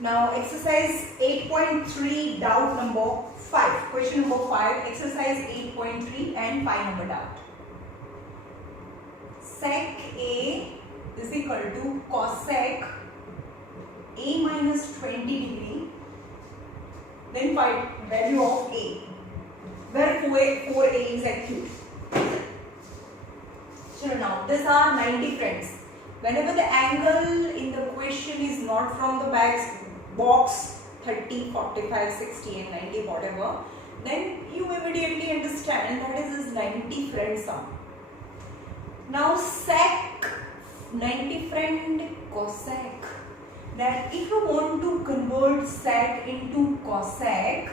Now exercise 8.3 doubt number 5. Question number 5, exercise 8.3 and 5 number doubt. Sec A is equal to cosec A minus 20 degree. Then find value of A, where 4A is acute. So now these are 90 friends. Whenever the angle in the question is not from the box 30, 45, 60 and 90 whatever, then you immediately understand that is 90 friend sum. Now sec 90 friend cosec, that if you want to convert sec into cosec,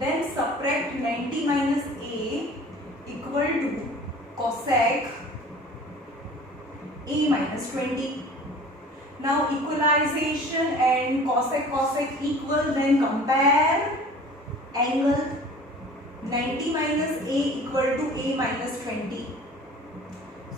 then subtract 90 minus A equal to cosec A minus 20. Now equalization and cosec equal, then compare angle 90 minus A equal to A minus 20.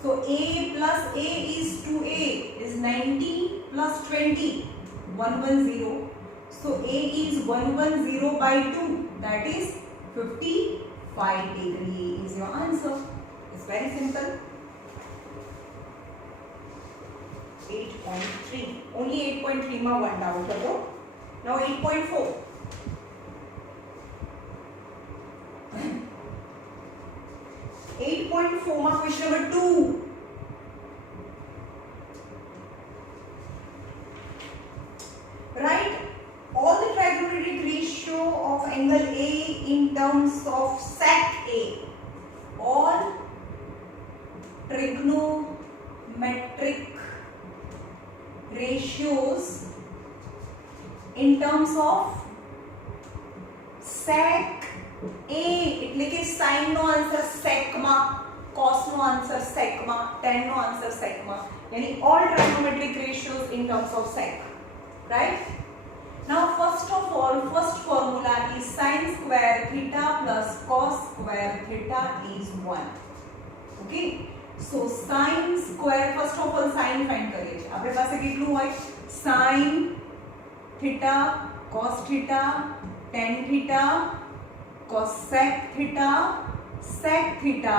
So A plus A is 2A is 90 plus 20, 110. So A is 110 by 2, that is 55 degree is your answer. It's very simple. 8.3. Only 8.3 ma one doubt ago. Now 8.4. Question number 2. Write all the trigonometric ratio of angle A in terms of sec A. All trigonometric ratios in terms of sec A, એટલે કે sin નો answer sec માં, cos નો answer sec માં, tan નો answer sec માં, yani all trigonometric ratios in terms of sec, right? Now first of all, first formula is sin square theta plus cos square theta is 1. Okay, so sin square, first of all sin find કરીએ છીએ. આપણી પાસે કેટલું હોય? sin theta, cos theta, tan theta, cosec theta, sec theta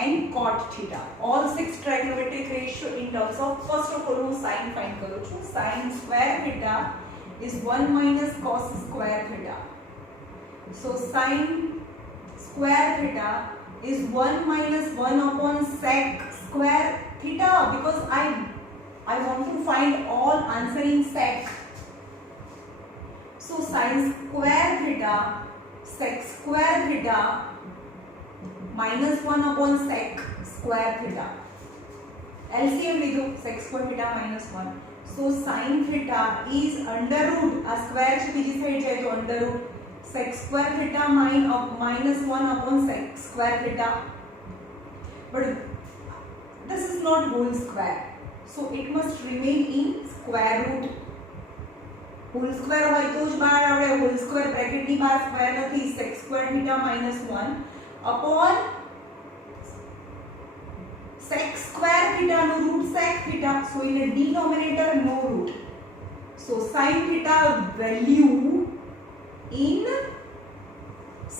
and cot theta. All 6 trigonometric ratio in terms of, first of all હું sin find કરું છું. Sin square theta is 1 minus cos square theta. So sin square theta is 1 minus 1 upon sec square theta, because I want to find all answer in sec. So sin square theta, sec square theta minus 1 upon sec square theta. LCM લીધું, sec square theta minus 1. So sin theta is under root, a square છે બીજી side જાય તો under root sec square theta minus 1 upon sec square theta. But this is not whole square, so it must remain in square root. Whole square હોય તો જ બહાર આવડે. whole square bracket ની બહાર square નથી. sec square theta minus 1 upon sec square theta no root sec theta, so in a denominator no root. So sin theta value in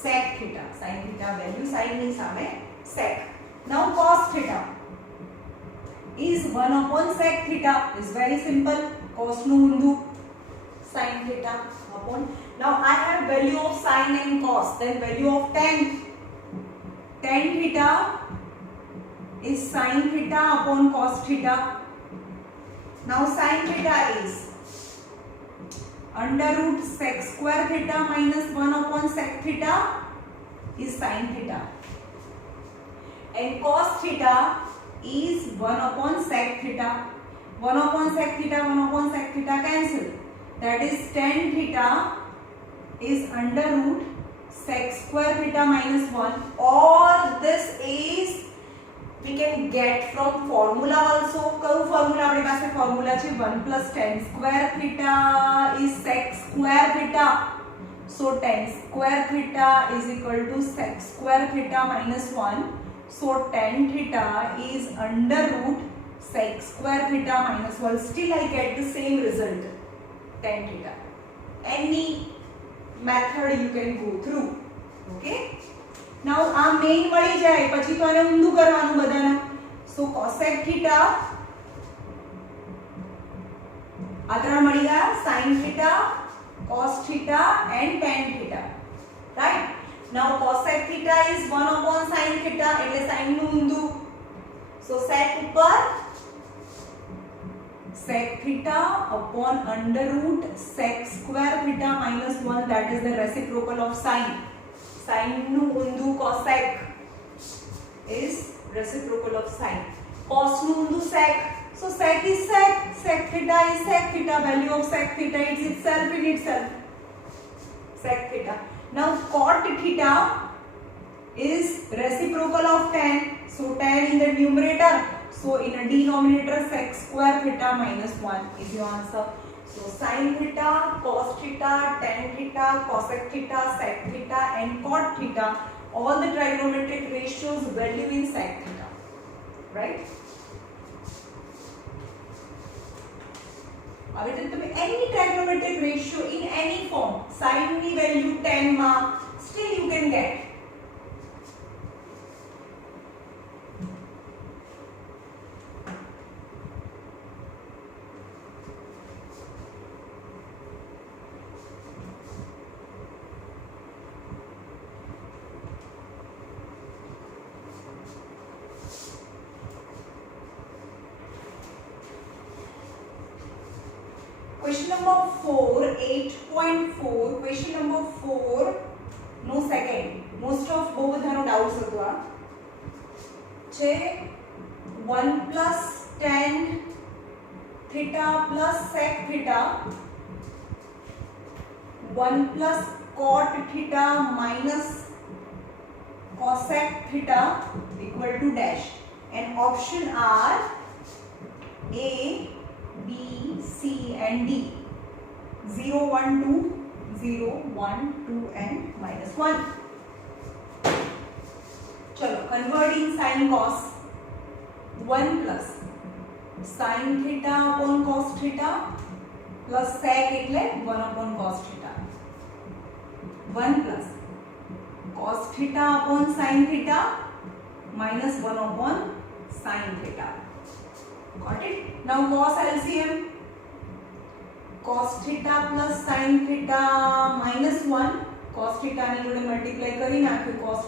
sec theta, sin theta value sin ની સામે sec. Now cos theta is 1 upon sec theta, is very simple. cos નું ઊંધું sin theta upon. Now I have value of sin and cos, then value of tan. Tan theta is sin theta upon cos theta. Now sin theta is under root sec square theta minus 1 upon sec theta is sin theta. And cos theta is 1 upon sec theta. 1 upon sec theta, 1 upon sec theta cancel. That is tan theta is under root sec square theta minus 1. All this is we can get from formula also. કયું formula આપણી પાસે formula છે? 1 plus tan square theta is sec square theta. So tan square theta is equal to sec square theta minus 1. So tan theta is under root sec square theta minus 1. Still I get the same result, tan theta. any method you can go through. Okay, now આ main મળી જાય પછી તો આને ઊંધું કરવાનું બધાને. so cosec theta આ ત્રણ મળી ગયા, sin theta, cos theta and tan theta, right? now cosec theta is 1 upon sin theta એટલે sin નું ઊંધું. so sec ઉપર sec theta upon under root sec square theta minus 1, that is the reciprocal of sin. sin nu undu cosec is reciprocal of sin. cos nu undu sec, so sec is sec, sec theta is sec theta, value of sec theta is itself in itself, sec theta. now cot theta is reciprocal of tan, so tan in the numerator, so in a denominator sec square theta minus 1 is your answer. so sin theta, cos theta, tan theta, cosec theta, sec theta and cot theta, all the trigonometric ratios value in sec theta, right? હવે તો તમે any trigonometric ratio in any form, sin ની value 10 માં still you can get. Question number 4, 8.4. Question number 4, no second. Most of બહુ બધાનો doubts હતો આ છે 1 plus tan theta plus sec theta, 1 plus cot theta minus cosec theta equal to dash, and option are A, B, C and D. 0, 1, 2, 0, 1, 2 and minus 1. चलो converting sin cos, 1 plus sin theta upon cos theta plus sec એટલે 1 upon cos theta, 1 plus cos theta upon sin theta minus 1 upon sin theta. Got it? now cos LCM, cos theta plus sin theta minus 1, cos theta ને જોડે multiply કરી નાખ્યું, cos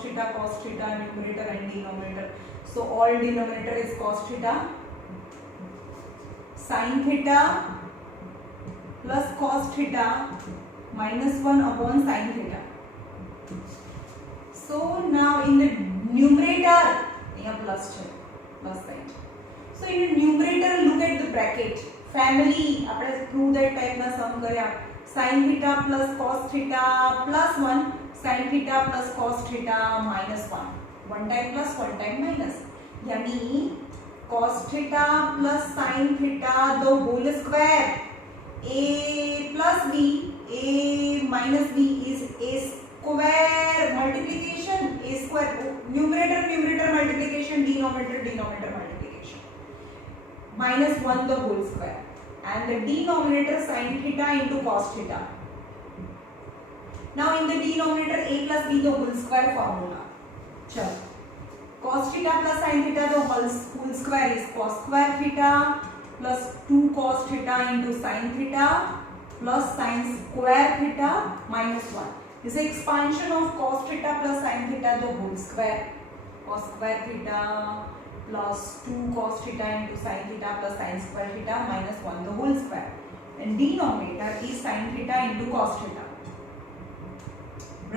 theta numerator and denominator, so all denominator is cos theta, sin theta plus cos theta minus 1 upon sin theta. so now in the numerator અહીંયા plus છે, plus sign. so in the numerator look at the bracket, family આપણે through that type ના sum કર્યા, sin theta plus cos theta plus 1, sin theta plus cos theta minus 1, one time plus one time minus, यानी cos theta plus sin theta the whole square, a plus b, a minus b is a square multiplication, a square numerator multiplication, denominator multiplication, minus 1 the whole square, and the denominator sin theta into cos theta. now in the denominator a plus b the whole square formula. चलो cos theta plus sin theta the whole square is cos square theta plus 2 cos theta into sin theta plus sin square theta minus 1. This is expansion of cos theta plus sin theta the whole square, cos square theta plus 2 cos theta into sin theta plus sin square theta minus 1 the whole square, and denominator is sin theta into cos theta,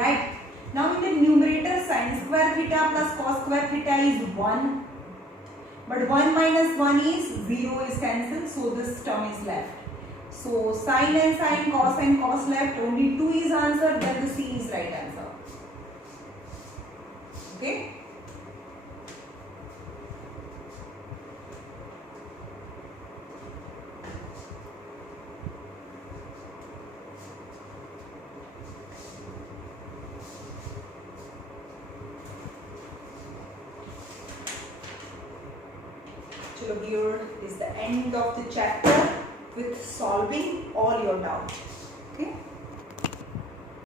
right? now in the numerator sin square theta plus cos square theta is 1, but 1 minus 1 is 0 is cancelled, so this term is left. so sin and cos left, only 2 is answer, then the C is right answer. Okay, So here is the end of the chapter with solving all your doubts.